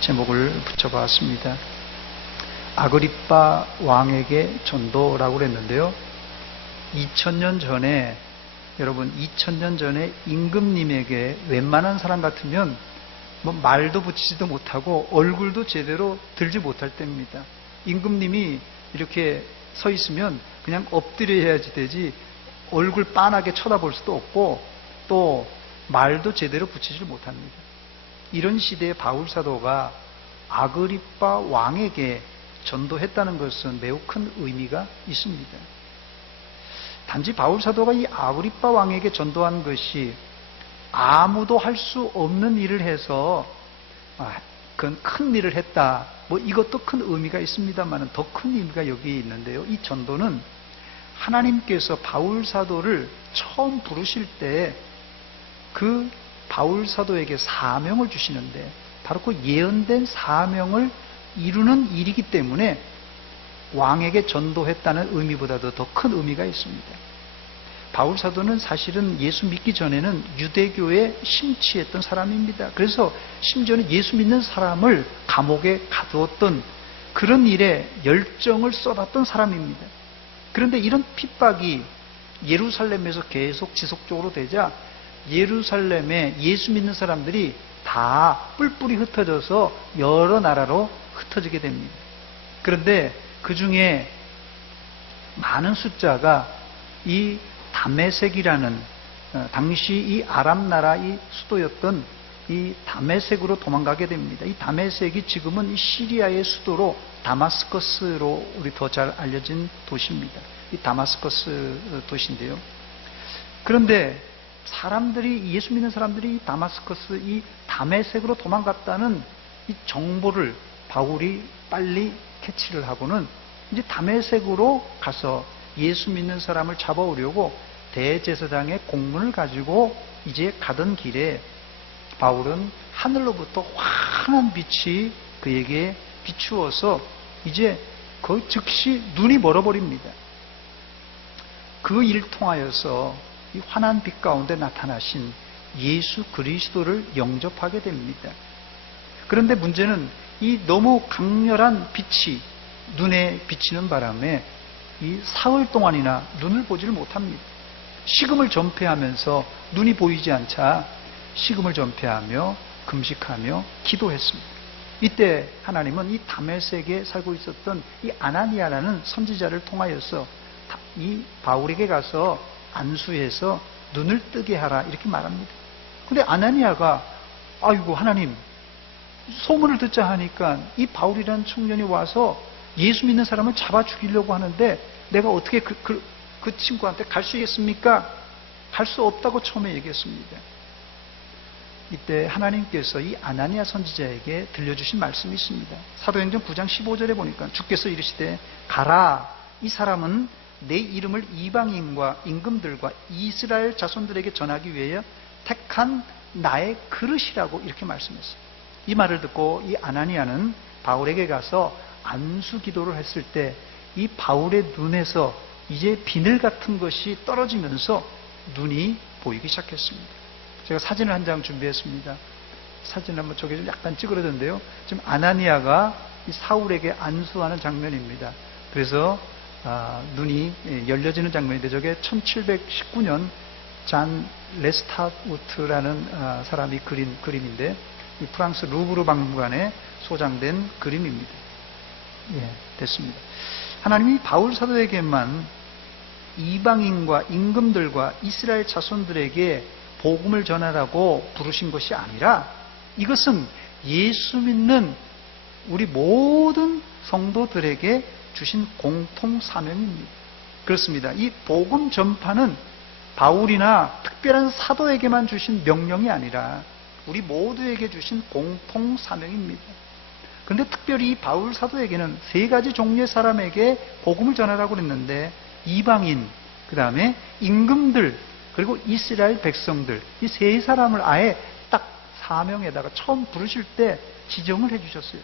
제목을 붙여봤습니다. 아그리빠 왕에게 전도라고 그랬는데요. 2000년 전에, 여러분 2000년 전에 임금님에게 웬만한 사람 같으면 뭐 말도 붙이지도 못하고 얼굴도 제대로 들지 못할 때입니다. 임금님이 이렇게 서 있으면 그냥 엎드려야지 되지 얼굴 빤하게 쳐다볼 수도 없고 또 말도 제대로 붙이지 못합니다. 이런 시대에 바울 사도가 아그리빠 왕에게 전도했다는 것은 매우 큰 의미가 있습니다. 단지 바울 사도가 이 아그리빠 왕에게 전도한 것이 아무도 할 수 없는 일을 해서 그건 큰 일을 했다, 뭐 이것도 큰 의미가 있습니다만 더 큰 의미가 여기 있는데요. 이 전도는 하나님께서 바울 사도를 처음 부르실 때 그 바울 사도에게 사명을 주시는데 바로 그 예언된 사명을 이루는 일이기 때문에 왕에게 전도했다는 의미보다도 더 큰 의미가 있습니다. 바울 사도는 사실은 예수 믿기 전에는 유대교에 심취했던 사람입니다. 그래서 심지어는 예수 믿는 사람을 감옥에 가두었던 그런 일에 열정을 쏟았던 사람입니다. 그런데 이런 핍박이 예루살렘에서 계속 지속적으로 되자 예루살렘에 예수 믿는 사람들이 다 뿔뿔이 흩어져서 여러 나라로 흩어지게 됩니다. 그런데 그 중에 많은 숫자가 이 다메섹이라는 당시 이 아람 나라의 수도였던 이 다메섹으로 도망가게 됩니다. 이 다메섹이 지금은 이 시리아의 수도로 다마스커스로 우리 더 잘 알려진 도시입니다. 이 다마스커스 도시인데요. 그런데 사람들이, 예수 믿는 사람들이 이 다마스커스, 이 다메섹으로 도망갔다는 이 정보를 바울이 빨리 캐치를 하고는 이제 다메섹으로 가서 예수 믿는 사람을 잡아오려고 대제사장의 공문을 가지고 이제 가던 길에 바울은 하늘로부터 환한 빛이 그에게 비추어서 이제 그 즉시 눈이 멀어버립니다. 그 일을 통하여서 이 환한 빛 가운데 나타나신 예수 그리스도를 영접하게 됩니다. 그런데 문제는 이 너무 강렬한 빛이 눈에 비치는 바람에 이 사흘 동안이나 눈을 보지를 못합니다. 식음을 전폐하면서 눈이 보이지 않자 식음을 전폐하며 금식하며 기도했습니다. 이때 하나님은 이 다메섹에 살고 있었던 이 아나니아라는 선지자를 통하여서 이 바울에게 가서 안수해서 눈을 뜨게 하라 이렇게 말합니다. 근데 아나니아가 아이고 하나님, 소문을 듣자 하니까 이 바울이라는 청년이 와서 예수 믿는 사람을 잡아 죽이려고 하는데 내가 어떻게 그 친구한테 갈 수 있겠습니까? 갈 수 없다고 처음에 얘기했습니다. 이때 하나님께서 이 아나니아 선지자에게 들려주신 말씀이 있습니다. 사도행전 9장 15절에 보니까 주께서 이르시되 가라, 이 사람은 내 이름을 이방인과 임금들과 이스라엘 자손들에게 전하기 위하여 택한 나의 그릇이라고 이렇게 말씀했어요. 이 말을 듣고 이 아나니아는 바울에게 가서 안수 기도를 했을 때 이 바울의 눈에서 이제 비늘 같은 것이 떨어지면서 눈이 보이기 시작했습니다. 제가 사진을 한 장 준비했습니다. 사진 한번 저게 좀 약간 찌그러졌는데요. 지금 아나니아가 이 사울에게 안수하는 장면입니다. 그래서 눈이 열려지는 장면인데 저게 1719년 잔 레스타우트라는 사람이 그린 그림인데 이 프랑스 루브르 박물관에 소장된 그림입니다. 예, 됐습니다. 하나님이 바울 사도에게만 이방인과 임금들과 이스라엘 자손들에게 복음을 전하라고 부르신 것이 아니라 이것은 예수 믿는 우리 모든 성도들에게 주신 공통 사명입니다. 그렇습니다. 이 복음 전파는 바울이나 특별한 사도에게만 주신 명령이 아니라 우리 모두에게 주신 공통 사명입니다. 그런데 특별히 이 바울 사도에게는 세 가지 종류의 사람에게 복음을 전하라고 그랬는데 이방인, 그 다음에 임금들, 그리고 이스라엘 백성들, 이 세 사람을 아예 딱 사명에다가 처음 부르실 때 지정을 해주셨어요.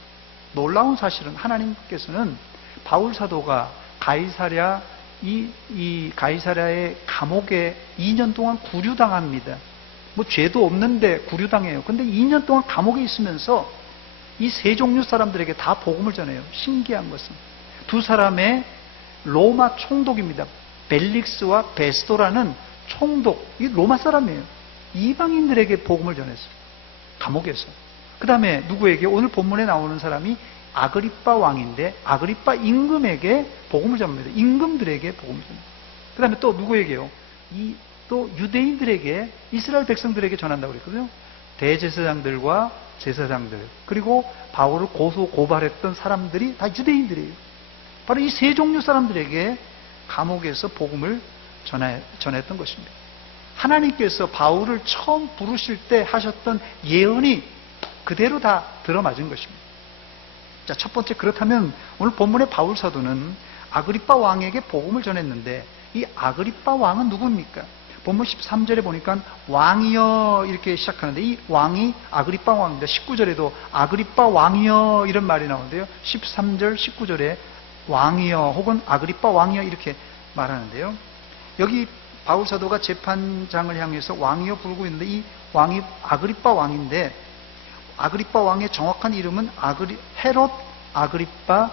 놀라운 사실은 하나님께서는 바울 사도가 가이사랴, 이 가이사랴의 감옥에 2년 동안 구류당합니다. 뭐 죄도 없는데 구류당해요. 근데 2년 동안 감옥에 있으면서 이 세 종류 사람들에게 다 복음을 전해요. 신기한 것은 두 사람의 로마 총독입니다. 벨릭스와 베스도라는 총독, 이 로마 사람이에요. 이방인들에게 복음을 전했어요. 감옥에서. 그 다음에 누구에게? 오늘 본문에 나오는 사람이 아그리빠 왕인데 아그리빠 임금에게 복음을 전합니다. 임금들에게 복음을 전합니다. 그 다음에 또 누구에게요? 또 유대인들에게, 이스라엘 백성들에게 전한다고 그랬거든요. 대제사장들과 제사장들, 그리고 바울을 고발했던 사람들이 다 유대인들이에요. 바로 이 세 종류 사람들에게 감옥에서 복음을 전했던 것입니다. 하나님께서 바울을 처음 부르실 때 하셨던 예언이 그대로 다 들어맞은 것입니다. 자, 첫 번째, 그렇다면 오늘 본문의 바울 사도는 아그리빠 왕에게 복음을 전했는데 이 아그리빠 왕은 누굽니까? 본문 13절에 보니까 왕이여 이렇게 시작하는데 이 왕이 아그리빠 왕입니다. 19절에도 아그리빠 왕이여 이런 말이 나오는데요. 13절, 19절에 왕이여 혹은 아그리빠 왕이여 이렇게 말하는데요. 여기 바울 사도가 재판장을 향해서 왕이여 부르고 있는데 이 왕이 아그리빠 왕인데 아그리빠 왕의 정확한 이름은 헤롯 아그리빠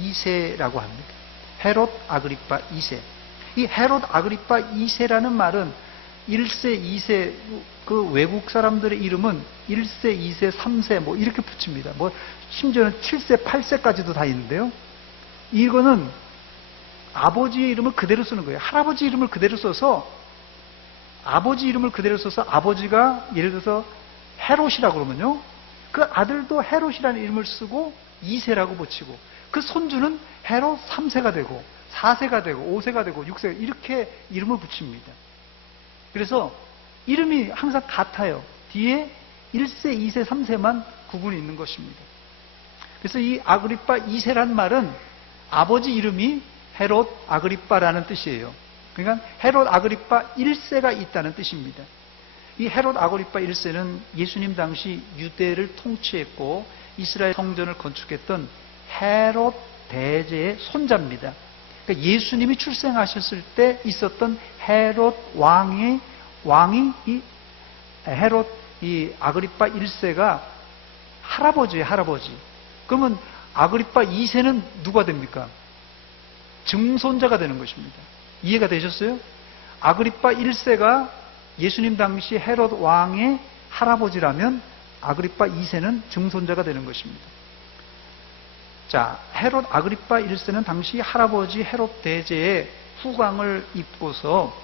2세라고 합니다. 헤롯 아그리빠 2세. 이 헤롯 아그리빠 2세라는 말은 1세, 2세, 그 외국 사람들의 이름은 1세, 2세, 3세 뭐 이렇게 붙입니다. 뭐 심지어는 7세, 8세까지도 다 있는데요. 이거는 아버지의 이름을 그대로 쓰는 거예요. 할아버지 이름을 그대로 써서 아버지 이름을 그대로 써서 아버지가 예를 들어서 헤롯이라고 그러면요. 그 아들도 헤롯이라는 이름을 쓰고 2세라고 붙이고 그 손주는 헤롯 3세가 되고 4세가 되고 5세가 되고 6세가 이렇게 이름을 붙입니다. 그래서 이름이 항상 같아요. 뒤에 1세, 2세, 3세만 구분이 있는 것입니다. 그래서 이 아그리빠 2세란 말은 아버지 이름이 헤롯 아그리빠라는 뜻이에요. 그러니까 헤롯 아그리빠 1세가 있다는 뜻입니다. 이 헤롯 아그리빠 1세는 예수님 당시 유대를 통치했고 이스라엘 성전을 건축했던 헤롯 대제의 손자입니다. 그러니까 예수님이 출생하셨을 때 있었던 헤롯 왕이 이 헤롯 이 아그리빠 1세가 할아버지예요, 할아버지. 그러면 아그리빠 2세는 누가 됩니까? 증손자가 되는 것입니다. 이해가 되셨어요? 아그리빠 1세가 예수님 당시 헤롯 왕의 할아버지라면 아그리빠 2세는 증손자가 되는 것입니다. 자, 헤롯 아그리빠 1세는 당시 할아버지 헤롯 대제의 후광을 입고서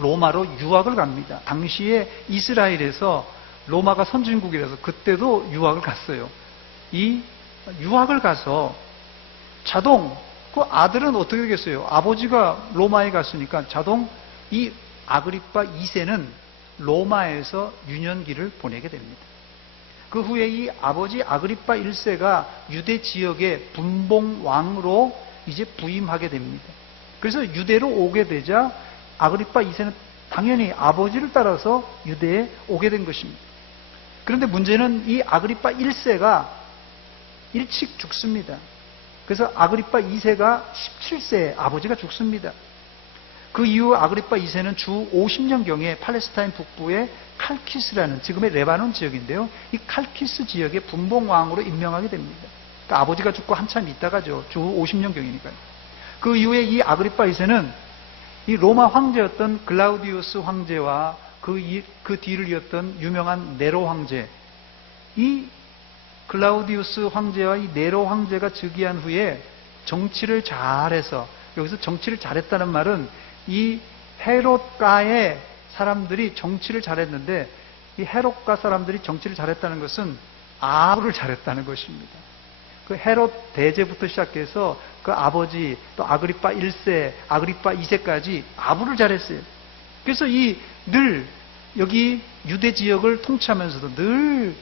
로마로 유학을 갑니다. 당시에 이스라엘에서 로마가 선진국이라서 그때도 유학을 갔어요. 이 유학을 가서 자동 그 아들은 어떻게 되겠어요? 아버지가 로마에 갔으니까 자동 이 아그리빠 2세는 로마에서 유년기를 보내게 됩니다. 그 후에 이 아버지 아그리빠 1세가 유대 지역의 분봉왕으로 이제 부임하게 됩니다. 그래서 유대로 오게 되자 아그리빠 2세는 당연히 아버지를 따라서 유대에 오게 된 것입니다. 그런데 문제는 이 아그리빠 1세가 일찍 죽습니다. 그래서 아그리빠 2세가 17세에 아버지가 죽습니다. 그 이후 아그리빠 2세는 주 50년경에 팔레스타인 북부의 칼키스라는 지금의 레바논 지역인데요. 이 칼키스 지역의 분봉왕으로 임명하게 됩니다. 그러니까 아버지가 죽고 한참 있다가죠. 주 50년경이니까요. 그 이후에 이 아그리빠 2세는 이 로마 황제였던 글라우디우스 황제와 그 뒤를 이었던 유명한 네로 황제, 이 글라우디우스 황제와 이 네로 황제가 즉위한 후에 정치를 잘해서, 여기서 정치를 잘했다는 말은 이 헤롯가의 사람들이 정치를 잘했는데 이 헤롯가 사람들이 정치를 잘했다는 것은 아부를 잘했다는 것입니다. 그 헤롯 대제부터 시작해서 그 아버지 또 아그리빠 1세, 아그리빠 2세까지 아부를 잘했어요. 그래서 늘 여기 유대 지역을 통치하면서도 늘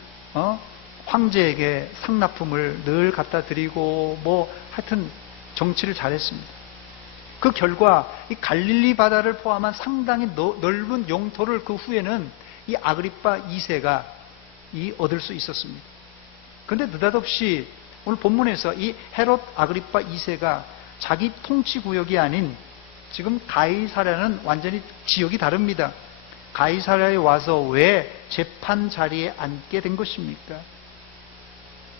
황제에게 상납품을 늘 갖다 드리고 뭐 하여튼 정치를 잘했습니다. 그 결과 이 갈릴리 바다를 포함한 상당히 넓은 영토를 그 후에는 이 아그리빠 2세가 얻을 수 있었습니다. 그런데 느닷없이 오늘 본문에서 이 헤롯 아그리빠 2세가 자기 통치 구역이 아닌 지금 가이사랴는 완전히 지역이 다릅니다. 가이사랴에 와서 왜 재판 자리에 앉게 된 것입니까?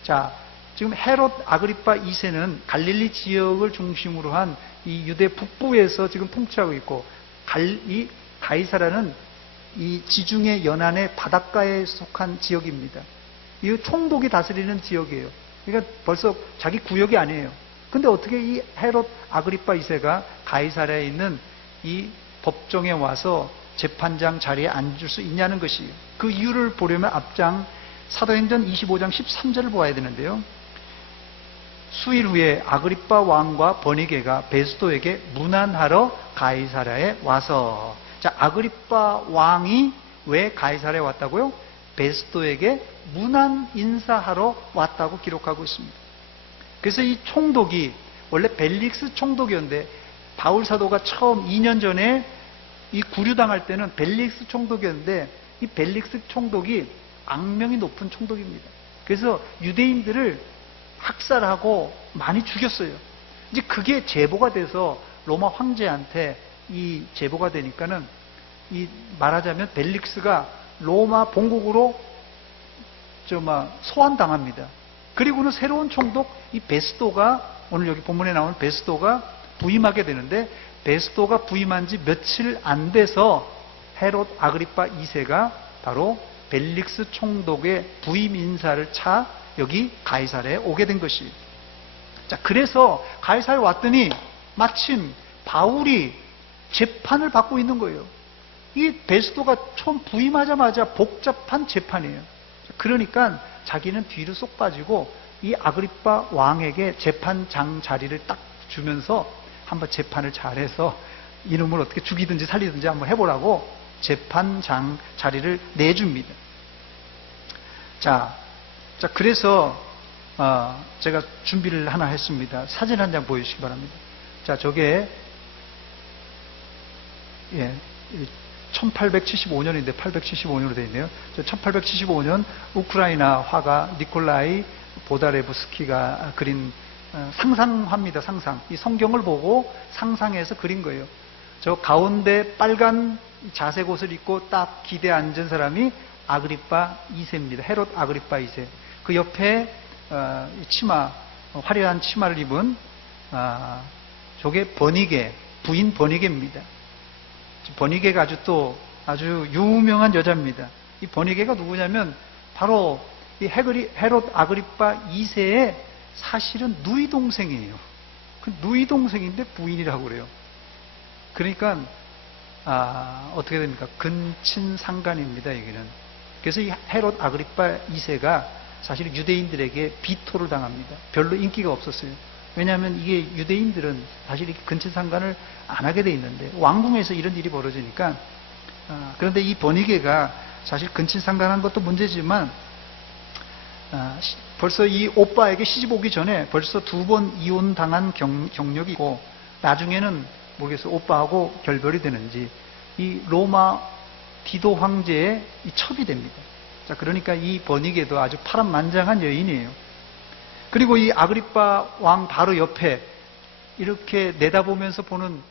자, 지금 헤롯 아그리파 2세는 갈릴리 지역을 중심으로 한 이 유대 북부에서 지금 통치하고 있고, 이 가이사라는 이 지중해 연안의 바닷가에 속한 지역입니다. 이 총독이 다스리는 지역이에요. 그러니까 벌써 자기 구역이 아니에요. 근데 어떻게 이 헤롯 아그리파 2세가 가이사랴에 있는 이 법정에 와서 재판장 자리에 앉을 수 있냐는 것이에요. 그 이유를 보려면 앞장 사도행전 25장 13절을 보아야 되는데요. 수일 후에 아그리파 왕과 버니게가 베스도에게 문안하러 가이사랴에 와서, 자, 아그리파 왕이 왜 가이사랴에 왔다고요? 베스도에게 문안 인사하러 왔다고 기록하고 있습니다. 그래서 이 총독이 원래 벨릭스 총독이었는데, 바울 사도가 처음 2년 전에 이 구류당할 때는 벨릭스 총독이었는데, 이 벨릭스 총독이 악명이 높은 총독입니다. 그래서 유대인들을 학살하고 많이 죽였어요. 이제 그게 제보가 돼서 로마 황제한테 이 제보가 되니까는, 이 말하자면 벨릭스가 로마 본국으로 소환당합니다. 그리고는 새로운 총독 이 베스도가, 오늘 여기 본문에 나오는 베스도가 부임하게 되는데, 베스도가 부임한 지 며칠 안 돼서 헤롯 아그리파 2세가 바로 벨릭스 총독의 부임 인사를 차 여기 가이사랴에 오게 된 것이에요. 자, 그래서 가이사랴에 왔더니 마침 바울이 재판을 받고 있는 거예요. 이 베스도가 처음 부임하자마자 복잡한 재판이에요. 그러니까 자기는 뒤로 쏙 빠지고 이 아그리파 왕에게 재판장 자리를 딱 주면서 한번 재판을 잘해서 이놈을 어떻게 죽이든지 살리든지 한번 해보라고 재판장 자리를 내줍니다. 자, 그래서 제가 준비를 하나 했습니다. 사진 한 장 보여주시기 바랍니다. 자, 저게 1875년인데 875년으로 되어 있네요. 1875년 우크라이나 화가 니콜라이 보다레브스키가 그린 상상화입니다. 상상. 이 성경을 보고 상상해서 그린 거예요. 저 가운데 빨간 자색 옷을 입고 딱 기대에 앉은 사람이 아그리파 2세입니다. 헤롯 아그리파 2세. 그 옆에 치마, 화려한 치마를 입은 저게 버니게, 부인 버니게입니다. 버니게가 아주 유명한 여자입니다. 이 버니게가 누구냐면 바로 이 헤롯 아그리파 2세의 사실은 누이 동생이에요. 그 누이 동생인데 부인이라고 그래요. 그러니까 어떻게 됩니까? 근친상간입니다. 여기는. 그래서 이 헤롯 아그리파 2세가 사실 유대인들에게 비토를 당합니다. 별로 인기가 없었어요. 왜냐하면 이게 유대인들은 사실 근친상간을 안 하게 돼 있는데 왕궁에서 이런 일이 벌어지니까. 그런데 이 버니게가 사실 근친상간한 것도 문제지만 벌써 이 오빠에게 시집 오기 전에 벌써 2번 이혼당한 경력이 있고, 나중에는 모르겠어요. 오빠하고 결별이 되는지 이 로마 디도 황제의 이 첩이 됩니다. 자, 그러니까 이 버니게도 아주 파란만장한 여인이에요. 그리고 이 아그리파 왕 바로 옆에 이렇게 내다보면서 보는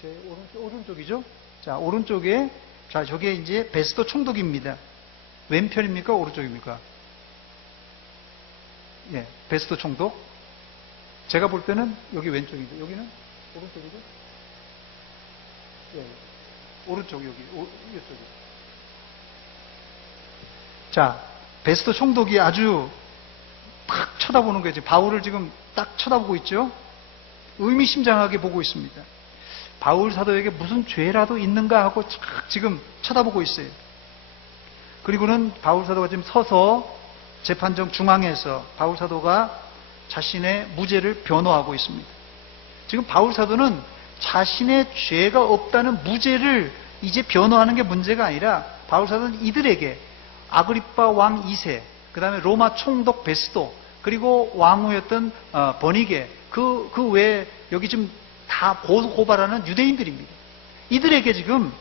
제 오른쪽이죠. 자, 오른쪽에, 자, 저게 이제 베스도 총독입니다. 왼편입니까? 오른쪽입니까? 예, 베스도 총독. 제가 볼 때는 여기 왼쪽인데, 여기는 오른쪽이죠? 예, 오른쪽, 이쪽이. 자, 베스도 총독이 아주 탁 쳐다보는 거예요. 바울을 지금 딱 쳐다보고 있죠? 의미심장하게 보고 있습니다. 바울 사도에게 무슨 죄라도 있는가 하고 지금 쳐다보고 있어요. 그리고는 바울 사도가 지금 서서 재판정 중앙에서 바울 사도가 자신의 무죄를 변호하고 있습니다. 지금 바울 사도는 자신의 죄가 없다는 무죄를 이제 변호하는 게 문제가 아니라, 바울 사도는 이들에게 아그리파 왕 2세, 그 다음에 로마 총독 베스도, 그리고 왕후였던 버니게, 그 외에 여기 지금 다 고발하는 유대인들입니다. 이들에게 지금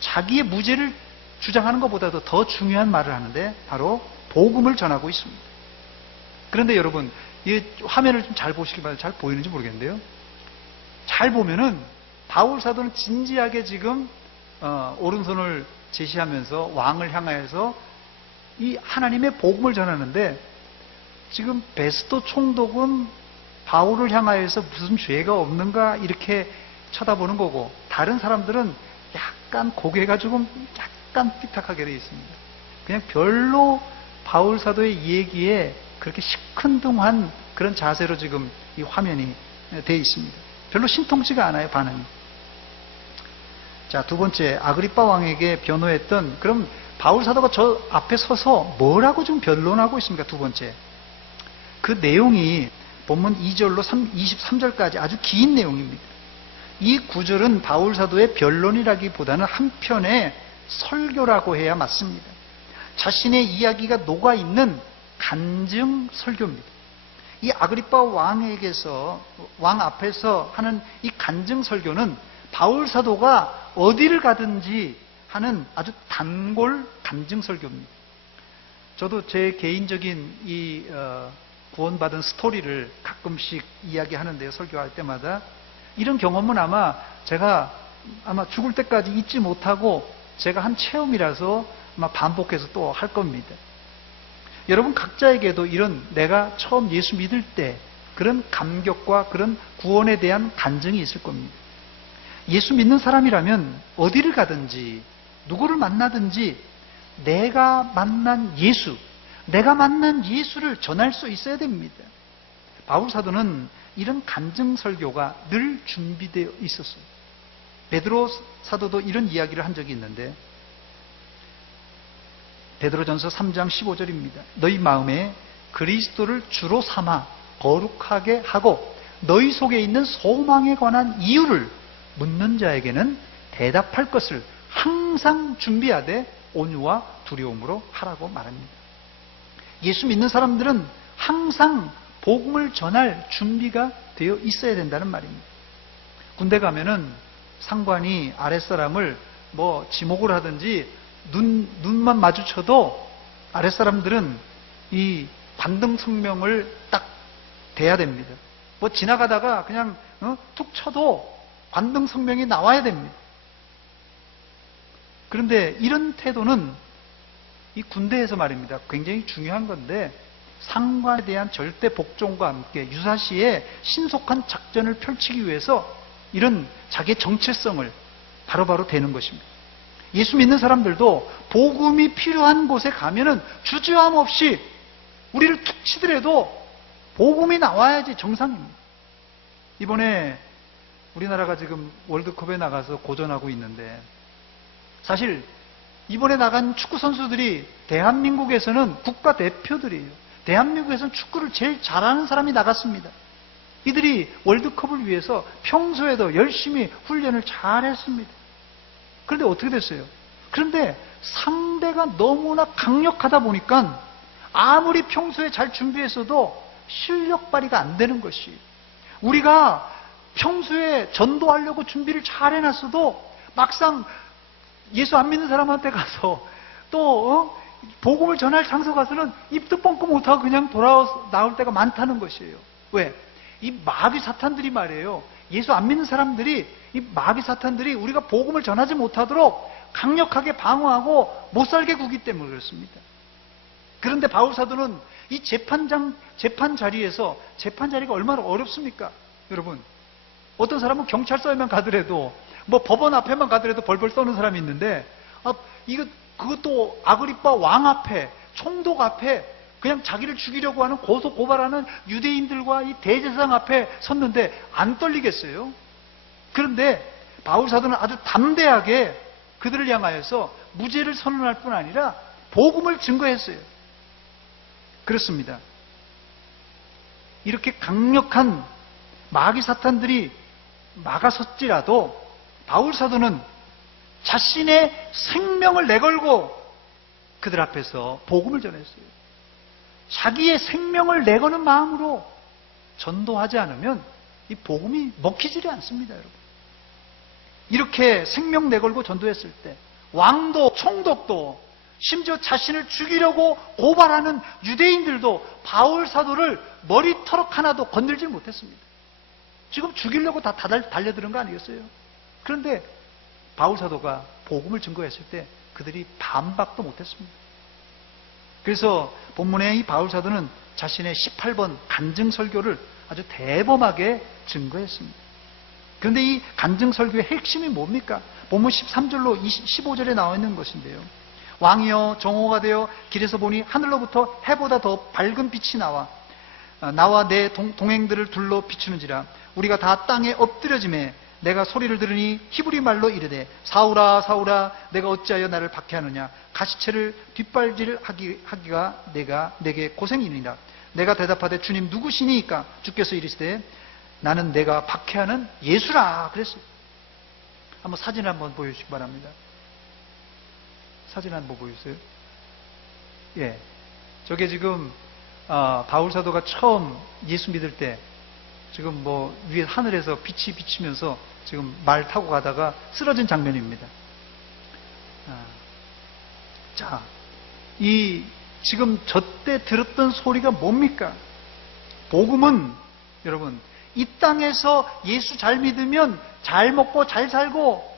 자기의 무죄를 주장하는 것보다도 더 중요한 말을 하는데 바로 복음을 전하고 있습니다. 그런데 여러분, 이 화면을 좀 잘 보시기 바랍니다. 잘 보이는지 모르겠는데요. 잘 보면은 바울 사도는 진지하게 지금 오른손을 제시하면서 왕을 향하여서 이 하나님의 복음을 전하는데 지금 베스토 총독은 바울을 향하여서 무슨 죄가 없는가 이렇게 쳐다보는 거고, 다른 사람들은 약간 고개가 조금 약간 삐딱하게 되어 있습니다. 그냥 별로 바울 사도의 얘기에 그렇게 시큰둥한 그런 자세로 지금 이 화면이 되어 있습니다. 별로 신통치가 않아요, 반응이. 자, 두 번째, 아그리빠 왕에게 변호했던, 그럼 바울 사도가 저 앞에 서서 뭐라고 좀 변론하고 있습니까? 두 번째, 그 내용이 본문 2절로 23절까지 아주 긴 내용입니다. 이 구절은 바울 사도의 변론이라기보다는 한편의 설교라고 해야 맞습니다. 자신의 이야기가 녹아있는 간증 설교입니다. 이 아그리빠 왕 앞에서 하는 이 간증 설교는 바울 사도가 어디를 가든지 하는 아주 단골 간증 설교입니다. 저도 제 개인적인 이 구원받은 스토리를 가끔씩 이야기하는데요, 설교할 때마다. 이런 경험은 제가 아마 죽을 때까지 잊지 못하고 제가 한 체험이라서 아마 반복해서 또 할 겁니다. 여러분 각자에게도 이런 내가 처음 예수 믿을 때 그런 감격과 그런 구원에 대한 간증이 있을 겁니다. 예수 믿는 사람이라면 어디를 가든지 누구를 만나든지 내가 만난 예수를 전할 수 있어야 됩니다. 바울 사도는 이런 간증 설교가 늘 준비되어 있었어요. 베드로 사도도 이런 이야기를 한 적이 있는데, 베드로전서 3장 15절입니다. 너희 마음에 그리스도를 주로 삼아 거룩하게 하고 너희 속에 있는 소망에 관한 이유를 묻는 자에게는 대답할 것을 항상 준비하되 온유와 두려움으로 하라고 말합니다. 예수 믿는 사람들은 항상 복음을 전할 준비가 되어 있어야 된다는 말입니다. 군대 가면은 상관이 아랫사람을 지목을 하든지 눈만 마주쳐도 아랫사람들은 이 관등 성명을 딱 대야 됩니다. 지나가다가 그냥 툭 쳐도 관등 성명이 나와야 됩니다. 그런데 이런 태도는 이 군대에서 말입니다. 굉장히 중요한 건데, 상관에 대한 절대 복종과 함께 유사시에 신속한 작전을 펼치기 위해서 이런 자기의 정체성을 바로바로 대는 것입니다. 예수 믿는 사람들도 복음이 필요한 곳에 가면은 주저함 없이 우리를 툭 치더라도 복음이 나와야지 정상입니다. 이번에 우리나라가 지금 월드컵에 나가서 고전하고 있는데, 사실 이번에 나간 축구 선수들이 대한민국에서는 국가대표들이에요. 대한민국에서는 축구를 제일 잘하는 사람이 나갔습니다. 이들이 월드컵을 위해서 평소에도 열심히 훈련을 잘했습니다. 그런데 어떻게 됐어요? 그런데 상대가 너무나 강력하다 보니까 아무리 평소에 잘 준비했어도 실력 발휘가 안 되는 것이, 우리가 평소에 전도하려고 준비를 잘 해놨어도 막상 예수 안 믿는 사람한테 가서 또 복음을 전할 장소 가서는 입도 뻥끗 못하고 그냥 나올 때가 많다는 것이에요. 왜? 이 마귀 사탄들이 말이에요. 예수 안 믿는 사람들이, 이 마귀 사탄들이 우리가 복음을 전하지 못하도록 강력하게 방어하고 못살게 구기 때문에 그렇습니다. 그런데 바울 사도는 이 재판 자리에서, 재판 자리가 얼마나 어렵습니까? 여러분, 어떤 사람은 경찰서에만 가더라도, 법원 앞에만 가더라도 벌벌 떠는 사람이 있는데, 그것도 아그리빠 왕 앞에, 총독 앞에 그냥 자기를 죽이려고 하는, 고소고발하는 유대인들과 이 대제사장 앞에 섰는데 안 떨리겠어요? 그런데 바울 사도는 아주 담대하게 그들을 향하여서 무죄를 선언할 뿐 아니라 복음을 증거했어요. 그렇습니다. 이렇게 강력한 마귀 사탄들이 막아섰지라도 바울 사도는 자신의 생명을 내걸고 그들 앞에서 복음을 전했어요. 자기의 생명을 내거는 마음으로 전도하지 않으면 이 복음이 먹히지를 않습니다, 여러분. 이렇게 생명 내걸고 전도했을 때 왕도, 총독도, 심지어 자신을 죽이려고 고발하는 유대인들도 바울 사도를 머리털럭 하나도 건들지 못했습니다. 지금 죽이려고 다 달려드는 거 아니겠어요? 그런데 바울 사도가 복음을 증거했을 때 그들이 반박도 못했습니다. 그래서 본문의 이 바울 사도는 자신의 18번 간증 설교를 아주 대범하게 증거했습니다. 그런데 이 간증 설교의 핵심이 뭡니까? 본문 13절로 15절에 나와 있는 것인데요. 왕이여 정오가 되어 길에서 보니 하늘로부터 해보다 더 밝은 빛이 나와 내 동행들을 둘러 비추는지라. 우리가 다 땅에 엎드려짐에 내가 소리를 들으니 히브리 말로 이르되 사울아 사울아 내가 어찌하여 나를 박해하느냐. 가시체를 뒷발질하기가 내게 고생이니라. 내가 대답하되 주님 누구시니까? 주께서 이르시되 나는 내가 박해하는 예수라 그랬어요. 한번 사진 한번 보여주시기 바랍니다. 사진 한번 보여주세요. 예, 저게 지금 바울 사도가 처음 예수 믿을 때 지금 뭐 위에 하늘에서 빛이 비치면서 지금 말 타고 가다가 쓰러진 장면입니다. 자, 이 지금 저때 들었던 소리가 뭡니까? 복음은 여러분 이 땅에서 예수 잘 믿으면 잘 먹고 잘 살고,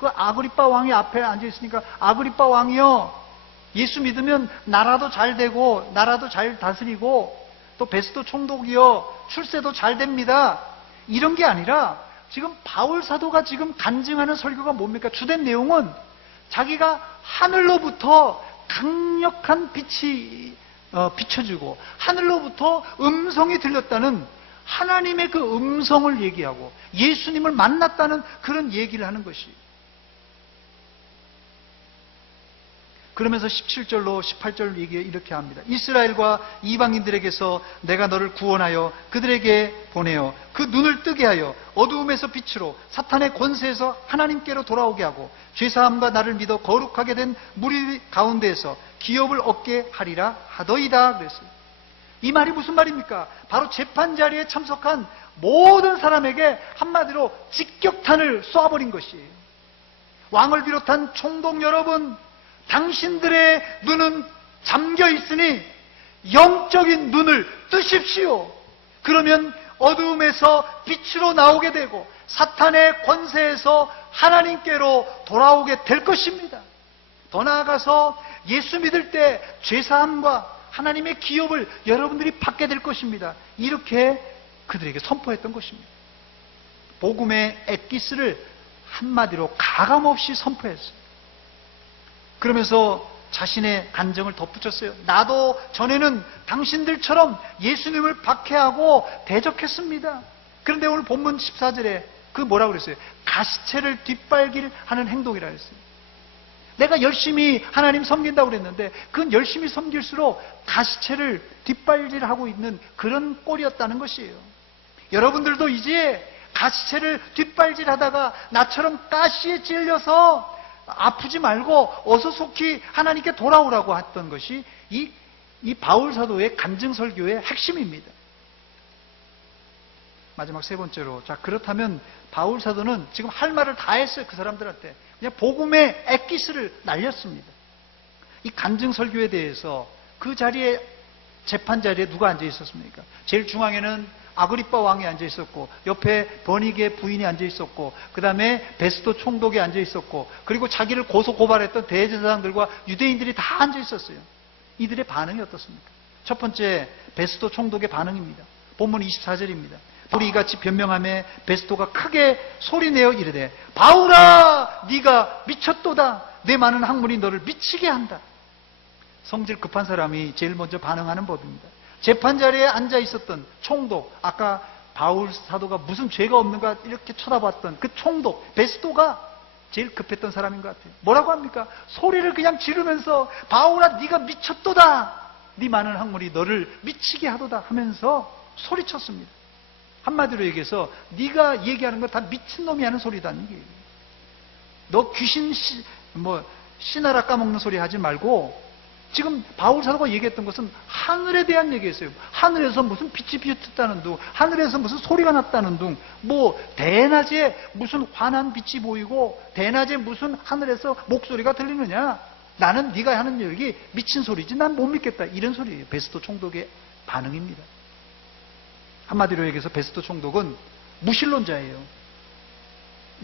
그 아그리빠 왕이 앞에 앉아 있으니까 아그리빠 왕이요 예수 믿으면 나라도 잘 되고 나라도 잘 다스리고 또 베스도 총독이요 출세도 잘 됩니다. 이런 게 아니라 지금 바울 사도가 지금 간증하는 설교가 뭡니까? 주된 내용은 자기가 하늘로부터 강력한 빛이 비춰지고 하늘로부터 음성이 들렸다는 하나님의 그 음성을 얘기하고 예수님을 만났다는 그런 얘기를 하는 것이. 그러면서 17절로 18절 얘기 이렇게 합니다. 이스라엘과 이방인들에게서 내가 너를 구원하여 그들에게 보내어 그 눈을 뜨게 하여 어두움에서 빛으로 사탄의 권세에서 하나님께로 돌아오게 하고 죄사함과 나를 믿어 거룩하게 된 무리 가운데에서 기업을 얻게 하리라 하더이다 그랬어요. 이 말이 무슨 말입니까? 바로 재판자리에 참석한 모든 사람에게 한마디로 직격탄을 쏴버린 것이에요. 왕을 비롯한 총독 여러분, 당신들의 눈은 잠겨 있으니 영적인 눈을 뜨십시오. 그러면 어두움에서 빛으로 나오게 되고 사탄의 권세에서 하나님께로 돌아오게 될 것입니다. 더 나아가서 예수 믿을 때 죄사함과 하나님의 기업을 여러분들이 받게 될 것입니다. 이렇게 그들에게 선포했던 것입니다. 복음의 엑기스를 한마디로 가감없이 선포했어요. 그러면서 자신의 간증을 덧붙였어요. 나도 전에는 당신들처럼 예수님을 박해하고 대적했습니다. 그런데 오늘 본문 14절에 그 뭐라고 그랬어요? 가시체를 뒷발질하는 행동이라고 했어요. 내가 열심히 하나님 섬긴다고 그랬는데 그건 열심히 섬길수록 가시체를 뒷발질하고 있는 그런 꼴이었다는 것이에요. 여러분들도 이제 가시체를 뒷발질하다가 나처럼 가시에 찔려서 아프지 말고 어서 속히 하나님께 돌아오라고 했던 것이 이 바울 사도의 간증 설교의 핵심입니다. 마지막 세 번째로, 자 그렇다면 바울 사도는 지금 할 말을 다 했어요. 그 사람들한테 그냥 복음의 엑기스를 날렸습니다. 이 간증 설교에 대해서 그 자리에 재판 자리에 누가 앉아 있었습니까? 제일 중앙에는 아그리빠 왕이 앉아 있었고 옆에 버니게 부인이 앉아 있었고 그 다음에 베스도 총독이 앉아 있었고 그리고 자기를 고소 고발했던 대제사장들과 유대인들이 다 앉아 있었어요. 이들의 반응이 어떻습니까? 첫 번째 베스도 총독의 반응입니다. 본문 24절입니다. 바울이 이같이 변명하며 베스도가 크게 소리내어 이르되 바울아 네가 미쳤도다. 내 많은 학문이 너를 미치게 한다. 성질 급한 사람이 제일 먼저 반응하는 법입니다. 재판자리에 앉아 있었던 총독, 아까 바울 사도가 무슨 죄가 없는가 이렇게 쳐다봤던 그 총독 베스도가 제일 급했던 사람인 것 같아요. 뭐라고 합니까? 소리를 그냥 지르면서 바울아 네가 미쳤도다. 네 많은 학문이 너를 미치게 하도다 하면서 소리쳤습니다. 한마디로 얘기해서 네가 얘기하는 거 다 미친놈이 하는 소리다는 얘기예요. 너 귀신 신하라 까먹는 소리 하지 말고 지금 바울 사도가 얘기했던 것은 하늘에 대한 얘기였어요. 하늘에서 무슨 빛이 비쳤다는 둥, 하늘에서 무슨 소리가 났다는 둥, 대낮에 무슨 환한 빛이 보이고 대낮에 무슨 하늘에서 목소리가 들리느냐. 나는 네가 하는 얘기 미친 소리지 난 못 믿겠다. 이런 소리예요. 베스도 총독의 반응입니다. 한마디로 얘기해서 베스도 총독은 무신론자예요.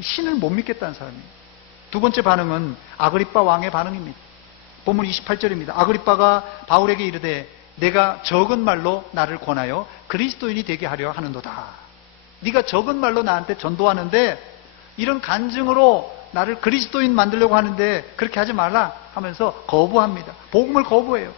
신을 못 믿겠다는 사람이에요. 두 번째 반응은 아그리빠 왕의 반응입니다. 본문 28절입니다. 아그리빠가 바울에게 이르되 내가 적은 말로 나를 권하여 그리스도인이 되게 하려 하는도다. 네가 적은 말로 나한테 전도하는데 이런 간증으로 나를 그리스도인 만들려고 하는데 그렇게 하지 말라 하면서 거부합니다. 복음을 거부해요.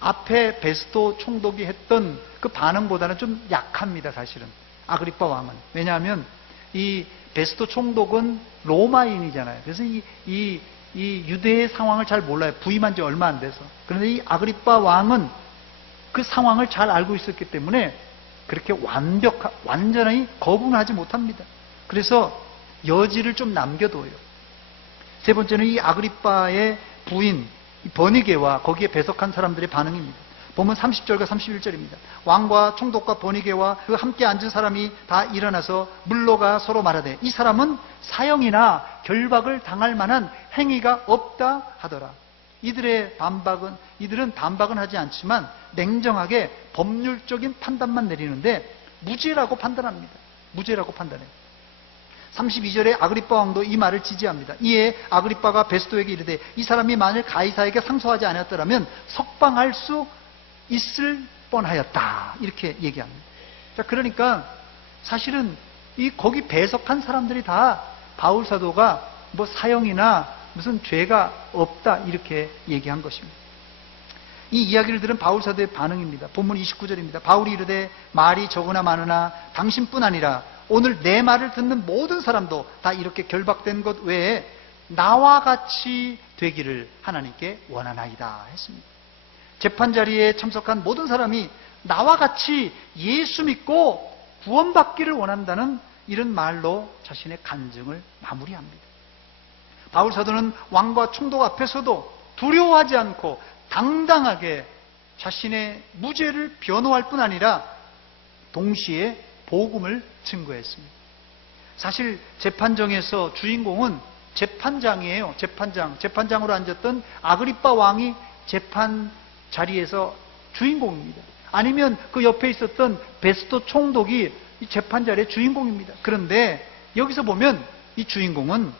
앞에 베스도 총독이 했던 그 반응보다는 좀 약합니다. 사실은 아그리빠 왕은. 왜냐하면 이 베스도 총독은 로마인이잖아요. 그래서 이 유대의 상황을 잘 몰라요. 부임한 지 얼마 안 돼서. 그런데 이 아그리빠 왕은 그 상황을 잘 알고 있었기 때문에 그렇게 완전히 거부는 하지 못합니다. 그래서 여지를 좀 남겨둬요. 세 번째는 이 아그리빠의 부인 버니게와 거기에 배석한 사람들의 반응입니다. 보면 30절과 31절입니다. 왕과 총독과 버니게와 그 함께 앉은 사람이 다 일어나서 물러가 서로 말하되 이 사람은 사형이나 결박을 당할 만한 행위가 없다 하더라. 이들은 반박은 하지 않지만 냉정하게 법률적인 판단만 내리는데 무죄라고 판단합니다. 무죄라고 판단해요. 32절에 아그리빠 왕도 이 말을 지지합니다. 이에 아그리빠가 베스도에게 이르되 이 사람이 만일 가이사에게 상소하지 않았더라면 석방할 수 있을 뻔하였다. 이렇게 얘기합니다. 자, 그러니까 사실은 거기 배석한 사람들이 다 바울 사도가 뭐 사형이나 무슨 죄가 없다 이렇게 얘기한 것입니다. 이 이야기를 들은 바울 사도의 반응입니다. 본문 29절입니다. 바울이 이르되 말이 적으나 많으나 당신뿐 아니라 오늘 내 말을 듣는 모든 사람도 다 이렇게 결박된 것 외에 나와 같이 되기를 하나님께 원하나이다 했습니다. 재판 자리에 참석한 모든 사람이 나와 같이 예수 믿고 구원받기를 원한다는 이런 말로 자신의 간증을 마무리합니다. 바울 사도는 왕과 총독 앞에서도 두려워하지 않고 당당하게 자신의 무죄를 변호할 뿐 아니라 동시에 복음을 증거했습니다. 사실 재판정에서 주인공은 재판장이에요. 재판장으로 앉았던 아그리빠 왕이 재판 자리에서 주인공입니다. 아니면 그 옆에 있었던 베스도 총독이 이 재판 자리의 주인공입니다. 그런데 여기서 보면 이 주인공은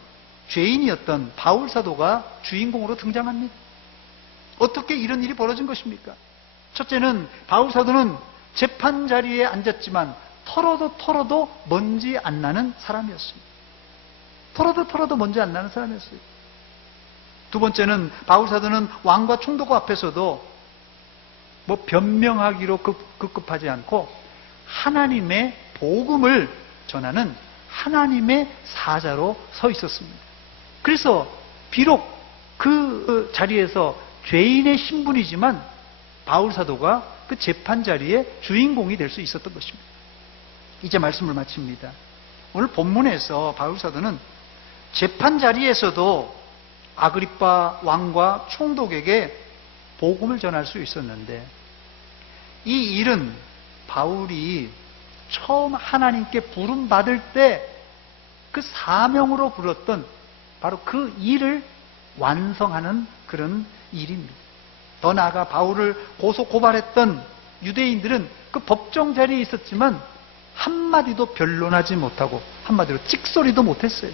죄인이었던 바울 사도가 주인공으로 등장합니다. 어떻게 이런 일이 벌어진 것입니까? 첫째는 바울 사도는 재판 자리에 앉았지만 털어도 먼지 안 나는 사람이었습니다. 털어도 먼지 안 나는 사람이었어요. 두 번째는 바울 사도는 왕과 총독 앞에서도 뭐 변명하기로 급급하지 않고 하나님의 복음을 전하는 하나님의 사자로 서 있었습니다. 그래서 비록 그 자리에서 죄인의 신분이지만 바울 사도가 그 재판 자리에 주인공이 될 수 있었던 것입니다. 이제 말씀을 마칩니다. 오늘 본문에서 바울 사도는 재판 자리에서도 아그리빠 왕과 총독에게 복음을 전할 수 있었는데 이 일은 바울이 처음 하나님께 부름받을 때 그 사명으로 불렀던 바로 그 일을 완성하는 그런 일입니다. 더 나아가 바울을 고소 고발했던 유대인들은 그 법정 자리에 있었지만 한마디도 변론하지 못하고 한마디로 찍소리도 못했어요.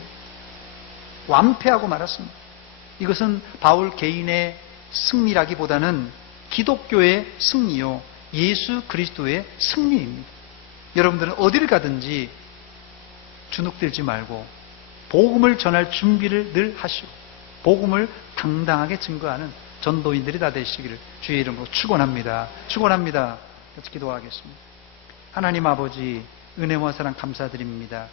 완패하고 말았습니다. 이것은 바울 개인의 승리라기보다는 기독교의 승리요 예수 그리스도의 승리입니다. 여러분들은 어디를 가든지 주눅들지 말고 복음을 전할 준비를 늘 하시고 복음을 당당하게 증거하는 전도인들이 다 되시기를 주의 이름으로 축원합니다. 같이 기도하겠습니다. 하나님 아버지 은혜와 사랑 감사드립니다.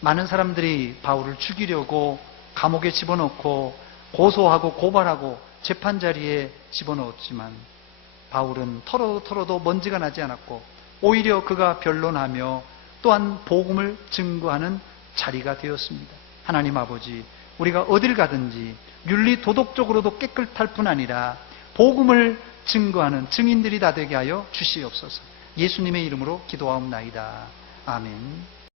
많은 사람들이 바울을 죽이려고 감옥에 집어넣고 고소하고 고발하고 재판 자리에 집어넣었지만 바울은 털어도 먼지가 나지 않았고 오히려 그가 변론하며 또한 복음을 증거하는 자리가 되었습니다. 하나님 아버지, 우리가 어딜 가든지 윤리 도덕적으로도 깨끗할 뿐 아니라 복음을 증거하는 증인들이 다 되게 하여 주시옵소서. 예수님의 이름으로 기도하옵나이다. 아멘.